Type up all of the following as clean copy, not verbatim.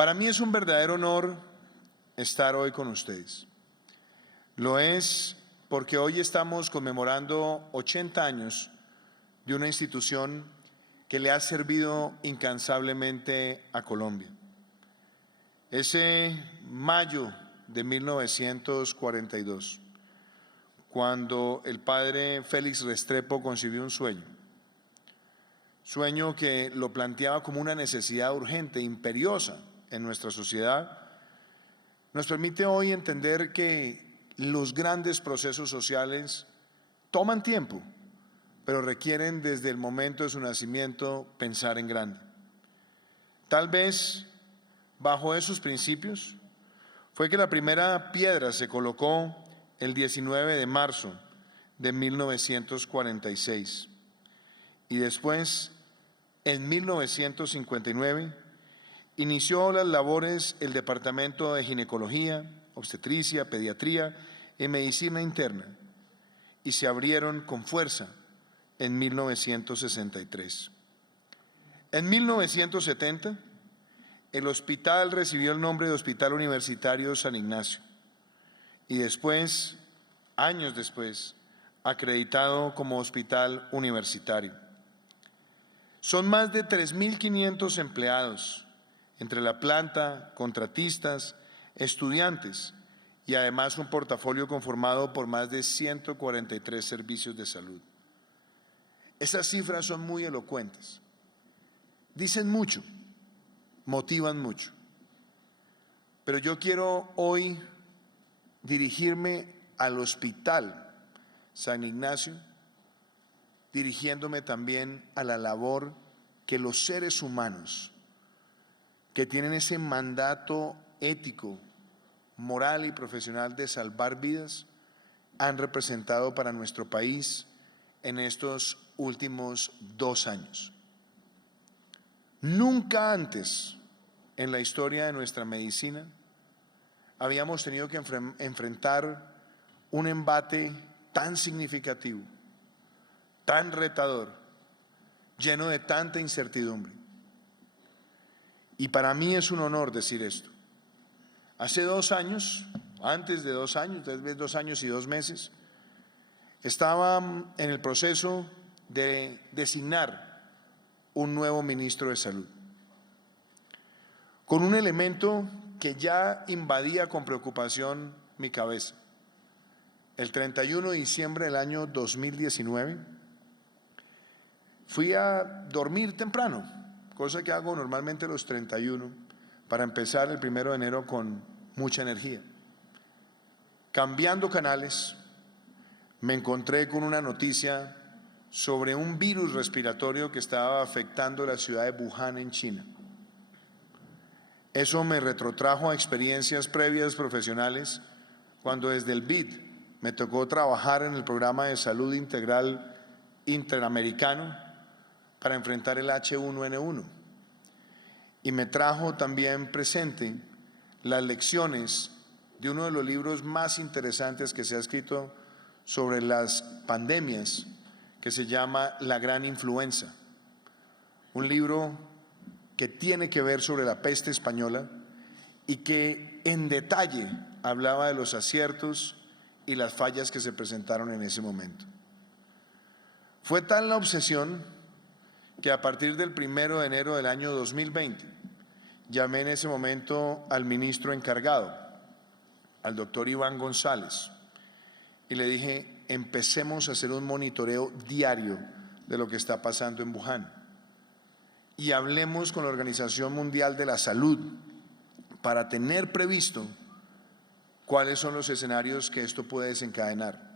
Para mí es un verdadero honor estar hoy con ustedes. Lo es porque hoy estamos conmemorando 80 años de una institución que le ha servido incansablemente a Colombia. Ese mayo de 1942, cuando el padre Félix Restrepo concibió un sueño que lo planteaba como una necesidad urgente, imperiosa en nuestra sociedad, nos permite hoy entender que los grandes procesos sociales toman tiempo, pero requieren desde el momento de su nacimiento pensar en grande. Tal vez bajo esos principios fue que la primera piedra se colocó el 19 de marzo de 1946 y después, en 1959, inició las labores el Departamento de Ginecología, Obstetricia, Pediatría y Medicina Interna y se abrieron con fuerza en 1963. En 1970, el hospital recibió el nombre de Hospital Universitario San Ignacio y después, años después, acreditado como hospital universitario. Son más de 3.500 empleados, entre la planta, contratistas, estudiantes y además un portafolio conformado por más de 143 servicios de salud. Esas cifras son muy elocuentes, dicen mucho, motivan mucho, pero yo quiero hoy dirigirme al Hospital San Ignacio, dirigiéndome también a la labor que los seres humanos que tienen ese mandato ético, moral y profesional de salvar vidas han representado para nuestro país en estos últimos 2 años. Nunca antes en la historia de nuestra medicina habíamos tenido que enfrentar un embate tan significativo, tan retador, lleno de tanta incertidumbre. Y para mí es un honor decir esto. Hace 2 años, antes de 2 años, tal vez 2 años y 2 meses, estaba en el proceso de designar un nuevo ministro de Salud, con un elemento que ya invadía con preocupación mi cabeza. El 31 de diciembre del año 2019, fui a dormir temprano, cosa que hago normalmente los 31, para empezar el 1 de enero con mucha energía. Cambiando canales, me encontré con una noticia sobre un virus respiratorio que estaba afectando la ciudad de Wuhan en China. Eso me retrotrajo a experiencias previas profesionales cuando desde el BID me tocó trabajar en el programa de salud integral interamericano para enfrentar el H1N1 y me trajo también presente las lecciones de uno de los libros más interesantes que se ha escrito sobre las pandemias, que se llama La Gran Influenza, un libro que tiene que ver sobre la peste española y que en detalle hablaba de los aciertos y las fallas que se presentaron en ese momento. Fue tal la obsesión que a partir del 1 de enero del año 2020 llamé en ese momento al ministro encargado, al doctor Iván González, y le dije: empecemos a hacer un monitoreo diario de lo que está pasando en Wuhan y hablemos con la Organización Mundial de la Salud para tener previsto cuáles son los escenarios que esto puede desencadenar.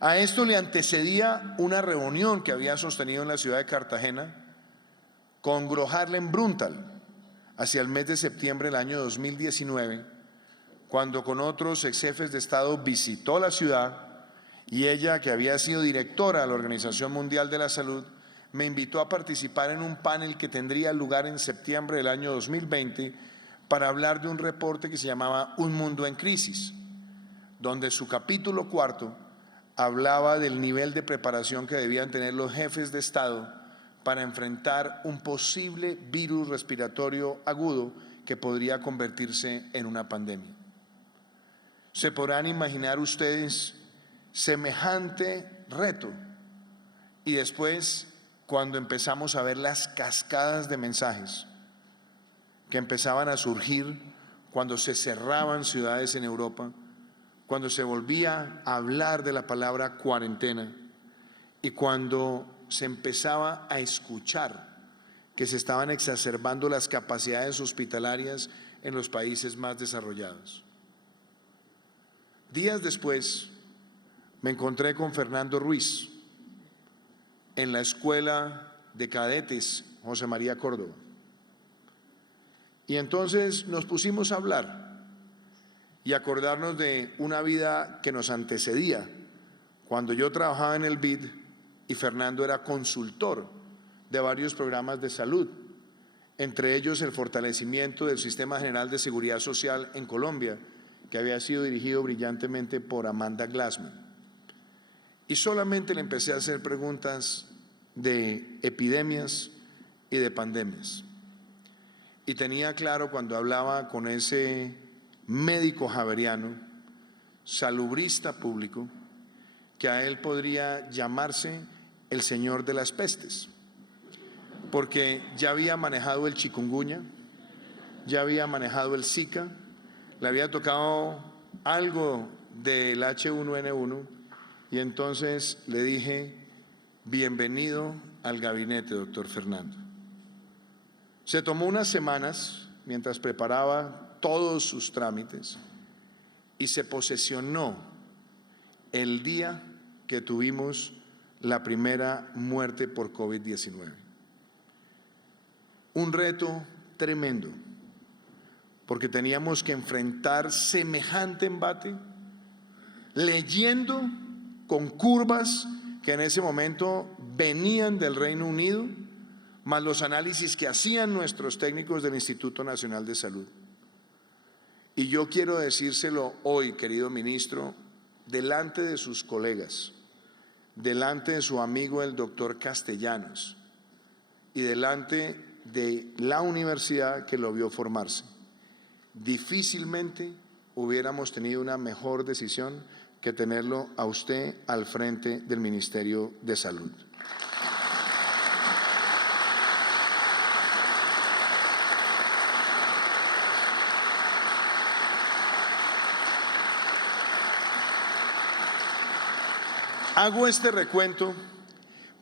A esto le antecedía una reunión que había sostenido en la ciudad de Cartagena con Gro Harlem Brundtland hacia el mes de septiembre del año 2019, cuando con otros ex jefes de Estado visitó la ciudad y ella, que había sido directora de la Organización Mundial de la Salud, me invitó a participar en un panel que tendría lugar en septiembre del año 2020 para hablar de un reporte que se llamaba Un Mundo en Crisis, donde su capítulo 4 hablaba del nivel de preparación que debían tener los jefes de Estado para enfrentar un posible virus respiratorio agudo que podría convertirse en una pandemia. ¿Se podrán imaginar ustedes semejante reto? Y después, cuando empezamos a ver las cascadas de mensajes que empezaban a surgir cuando se cerraban ciudades en Europa, cuando se volvía a hablar de la palabra cuarentena y cuando se empezaba a escuchar que se estaban exacerbando las capacidades hospitalarias en los países más desarrollados. Días después me encontré con Fernando Ruiz en la Escuela de Cadetes José María Córdoba. Y entonces nos pusimos a hablar y acordarnos de una vida que nos antecedía cuando yo trabajaba en el BID y Fernando era consultor de varios programas de salud, entre ellos el fortalecimiento del Sistema General de Seguridad Social en Colombia, que había sido dirigido brillantemente por Amanda Glassman. Y solamente le empecé a hacer preguntas de epidemias y de pandemias. Y tenía claro cuando hablaba con ese médico javeriano, salubrista público, que a él podría llamarse el señor de las pestes, porque ya había manejado el chikungunya, ya había manejado el Zika, le había tocado algo del H1N1 y entonces le dije: bienvenido al gabinete, doctor Fernando. Se tomó unas semanas mientras preparaba todos sus trámites y se posesionó el día que tuvimos la primera muerte por COVID-19. Un reto tremendo, porque teníamos que enfrentar semejante embate, leyendo con curvas que en ese momento venían del Reino Unido, más los análisis que hacían nuestros técnicos del Instituto Nacional de Salud. Y yo quiero decírselo hoy, querido ministro, delante de sus colegas, delante de su amigo el doctor Castellanos y delante de la universidad que lo vio formarse. Difícilmente hubiéramos tenido una mejor decisión que tenerlo a usted al frente del Ministerio de Salud. Hago este recuento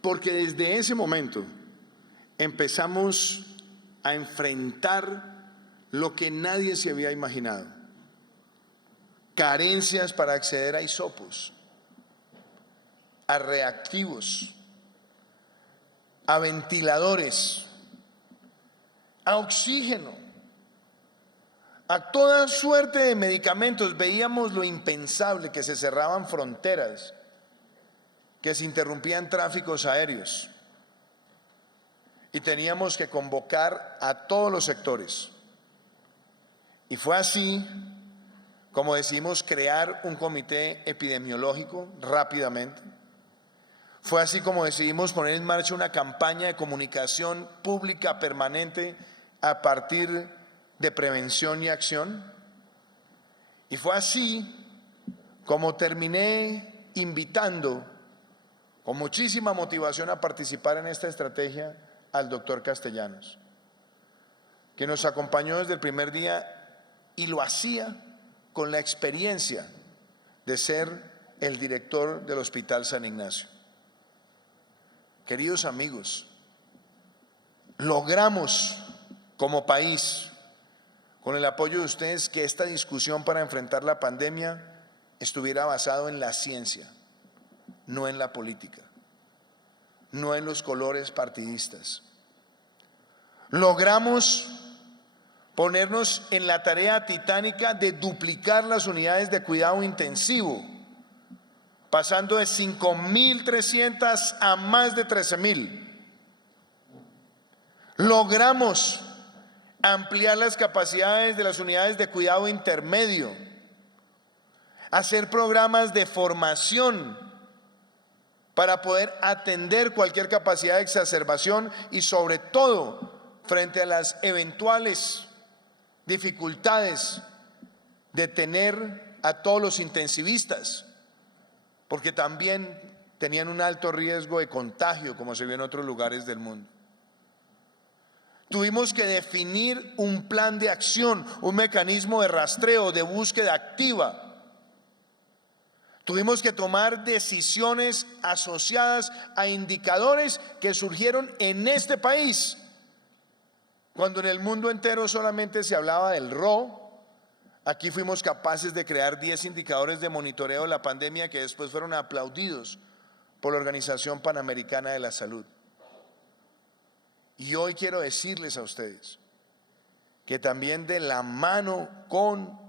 porque desde ese momento empezamos a enfrentar lo que nadie se había imaginado: carencias para acceder a hisopos, a reactivos, a ventiladores, a oxígeno, a toda suerte de medicamentos. Veíamos lo impensable, que se cerraban fronteras, que se interrumpían tráficos aéreos y teníamos que convocar a todos los sectores. Y fue así como decidimos crear un comité epidemiológico rápidamente. Fue así como decidimos poner en marcha una campaña de comunicación pública permanente a partir de prevención y acción. Y fue así como terminé invitando con muchísima motivación a participar en esta estrategia al doctor Castellanos, que nos acompañó desde el primer día y lo hacía con la experiencia de ser el director del Hospital San Ignacio. Queridos amigos, logramos como país, con el apoyo de ustedes, que esta discusión para enfrentar la pandemia estuviera basado en la ciencia, no en la política, no en los colores partidistas. Logramos ponernos en la tarea titánica de duplicar las unidades de cuidado intensivo, pasando de 5.300 a más de 13.000. Logramos ampliar las capacidades de las unidades de cuidado intermedio, hacer programas de formación para poder atender cualquier capacidad de exacerbación y sobre todo frente a las eventuales dificultades de tener a todos los intensivistas, porque también tenían un alto riesgo de contagio, como se vio en otros lugares del mundo. Tuvimos que definir un plan de acción, un mecanismo de rastreo, de búsqueda activa. Tuvimos que tomar decisiones asociadas a indicadores que surgieron en este país, cuando en el mundo entero solamente se hablaba del RO. Aquí fuimos capaces de crear 10 indicadores de monitoreo de la pandemia que después fueron aplaudidos por la Organización Panamericana de la Salud. Y hoy quiero decirles a ustedes que también de la mano con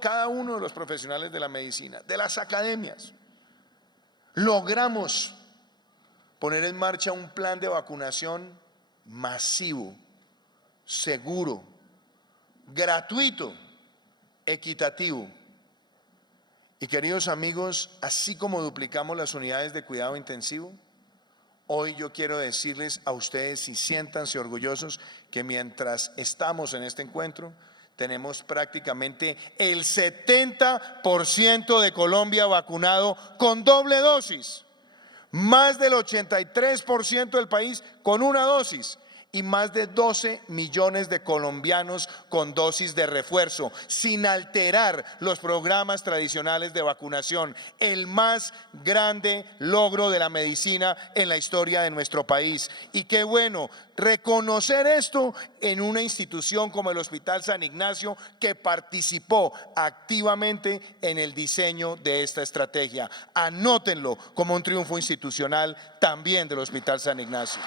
cada uno de los profesionales de la medicina, de las academias, logramos poner en marcha un plan de vacunación masivo, seguro, gratuito, equitativo. Y queridos amigos, así como duplicamos las unidades de cuidado intensivo, hoy yo quiero decirles a ustedes, y siéntanse orgullosos, que mientras estamos en este encuentro, tenemos prácticamente el 70% de Colombia vacunado con doble dosis, más del 83% del país con una dosis y más de 12 millones de colombianos con dosis de refuerzo, sin alterar los programas tradicionales de vacunación, el más grande logro de la medicina en la historia de nuestro país. Y qué bueno reconocer esto en una institución como el Hospital San Ignacio, que participó activamente en el diseño de esta estrategia. Anótenlo como un triunfo institucional también del Hospital San Ignacio.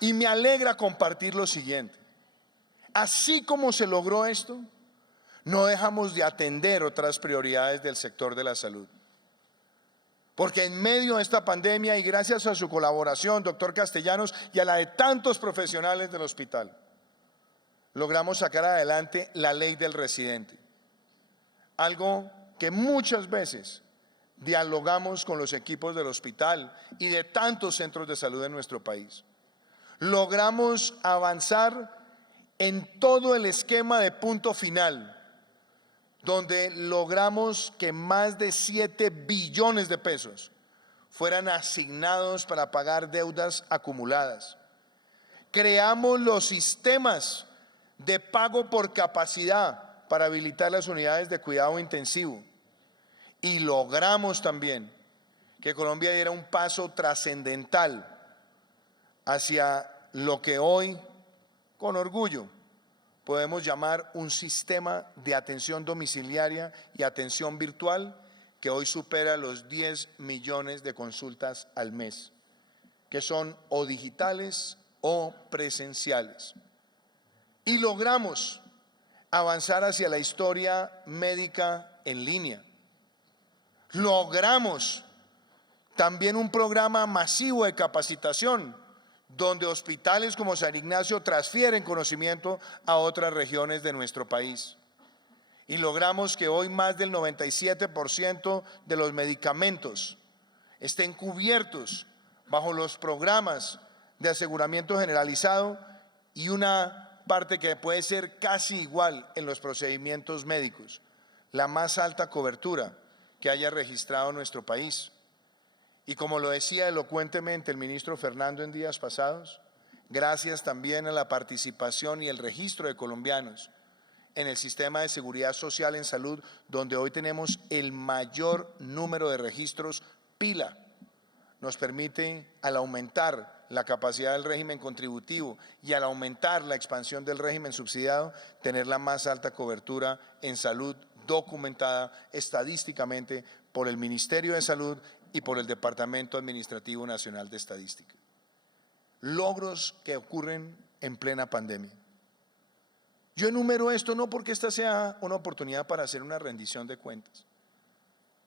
Y me alegra compartir lo siguiente: así como se logró esto, no dejamos de atender otras prioridades del sector de la salud. Porque en medio de esta pandemia, y gracias a su colaboración, doctor Castellanos, y a la de tantos profesionales del hospital, logramos sacar adelante la ley del residente. Algo que muchas veces dialogamos con los equipos del hospital y de tantos centros de salud en nuestro país. Logramos avanzar en todo el esquema de punto final, donde logramos que más de 7 billones de pesos fueran asignados para pagar deudas acumuladas. Creamos los sistemas de pago por capacidad para habilitar las unidades de cuidado intensivo y logramos también que Colombia diera un paso trascendental hacia lo que hoy, con orgullo, podemos llamar un sistema de atención domiciliaria y atención virtual que hoy supera los 10 millones de consultas al mes, que son o digitales o presenciales. Y logramos avanzar hacia la historia médica en línea. Logramos también un programa masivo de capacitación, donde hospitales como San Ignacio transfieren conocimiento a otras regiones de nuestro país. Y logramos que hoy más del 97% de los medicamentos estén cubiertos bajo los programas de aseguramiento generalizado y una parte que puede ser casi igual en los procedimientos médicos, la más alta cobertura que haya registrado nuestro país. Y como lo decía elocuentemente el ministro Fernando en días pasados, gracias también a la participación y el registro de colombianos en el sistema de seguridad social en salud, donde hoy tenemos el mayor número de registros pila, nos permite, al aumentar la capacidad del régimen contributivo y al aumentar la expansión del régimen subsidiado, tener la más alta cobertura en salud documentada estadísticamente por el Ministerio de Salud y por el Departamento Administrativo Nacional de Estadística. Logros que ocurren en plena pandemia. Yo enumero esto no porque esta sea una oportunidad para hacer una rendición de cuentas,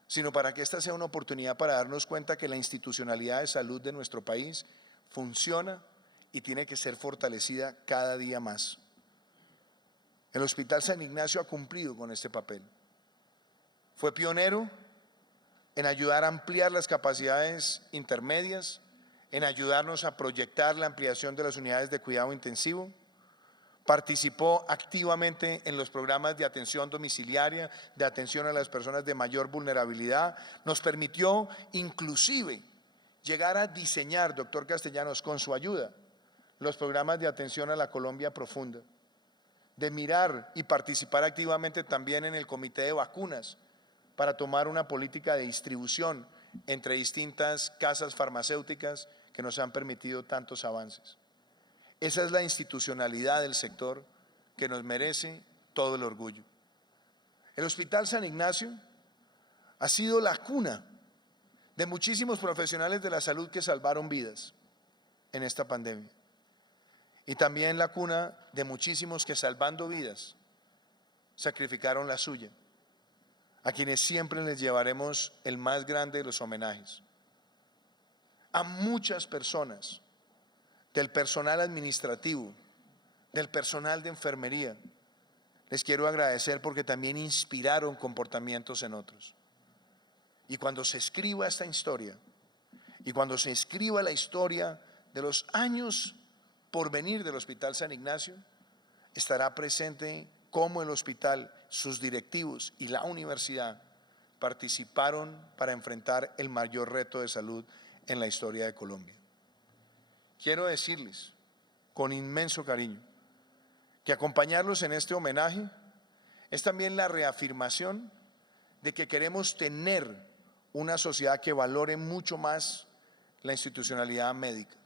sino para que esta sea una oportunidad para darnos cuenta que la institucionalidad de salud de nuestro país funciona y tiene que ser fortalecida cada día más. El Hospital San Ignacio ha cumplido con este papel. Fue pionero en ayudar a ampliar las capacidades intermedias, en ayudarnos a proyectar la ampliación de las unidades de cuidado intensivo. Participó activamente en los programas de atención domiciliaria, de atención a las personas de mayor vulnerabilidad. Nos permitió inclusive llegar a diseñar, doctor Castellanos, con su ayuda, los programas de atención a la Colombia profunda, de mirar y participar activamente también en el comité de vacunas para tomar una política de distribución entre distintas casas farmacéuticas que nos han permitido tantos avances. Esa es la institucionalidad del sector que nos merece todo el orgullo. El Hospital San Ignacio ha sido la cuna de muchísimos profesionales de la salud que salvaron vidas en esta pandemia. Y también la cuna de muchísimos que, salvando vidas, sacrificaron la suya, a quienes siempre les llevaremos el más grande de los homenajes. A muchas personas del personal administrativo, del personal de enfermería, les quiero agradecer porque también inspiraron comportamientos en otros. Y cuando se escriba esta historia, y cuando se escriba la historia de los años por venir del Hospital San Ignacio, estará presente cómo el hospital, sus directivos y la universidad participaron para enfrentar el mayor reto de salud en la historia de Colombia. Quiero decirles con inmenso cariño que acompañarlos en este homenaje es también la reafirmación de que queremos tener una sociedad que valore mucho más la institucionalidad médica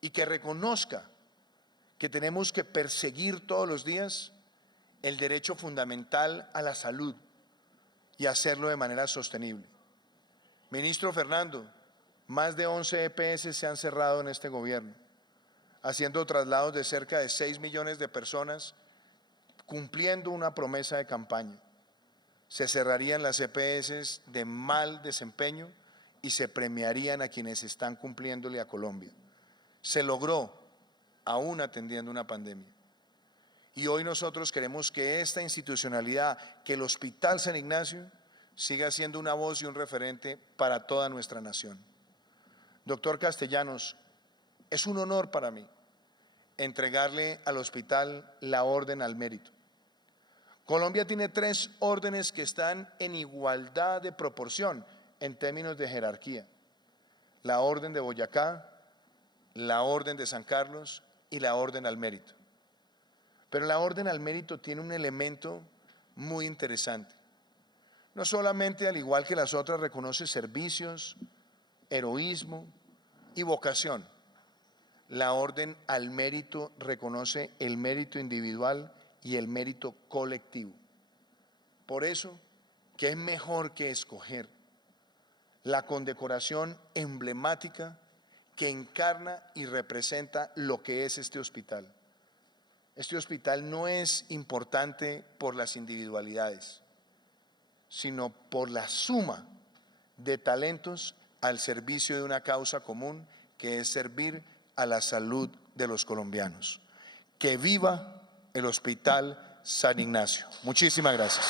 y que reconozca que tenemos que perseguir todos los días el derecho fundamental a la salud y hacerlo de manera sostenible. Ministro Fernando, más de 11 EPS se han cerrado en este gobierno, haciendo traslados de cerca de 6 millones de personas, cumpliendo una promesa de campaña. Se cerrarían las EPS de mal desempeño y se premiarían a quienes están cumpliéndole a Colombia. Se logró, aún atendiendo una pandemia. Y hoy nosotros queremos que esta institucionalidad, que el Hospital San Ignacio, siga siendo una voz y un referente para toda nuestra nación. Doctor Castellanos, es un honor para mí entregarle al hospital la Orden al Mérito. Colombia tiene 3 órdenes que están en igualdad de proporción en términos de jerarquía: la Orden de Boyacá, la Orden de San Carlos y la Orden al Mérito. Pero la Orden al Mérito tiene un elemento muy interesante. No solamente, al igual que las otras, reconoce servicios, heroísmo y vocación. La Orden al Mérito reconoce el mérito individual y el mérito colectivo. Por eso, ¿qué es mejor que escoger la condecoración emblemática que encarna y representa lo que es este hospital? Este hospital no es importante por las individualidades, sino por la suma de talentos al servicio de una causa común, que es servir a la salud de los colombianos. ¡Que viva el Hospital San Ignacio! Muchísimas gracias.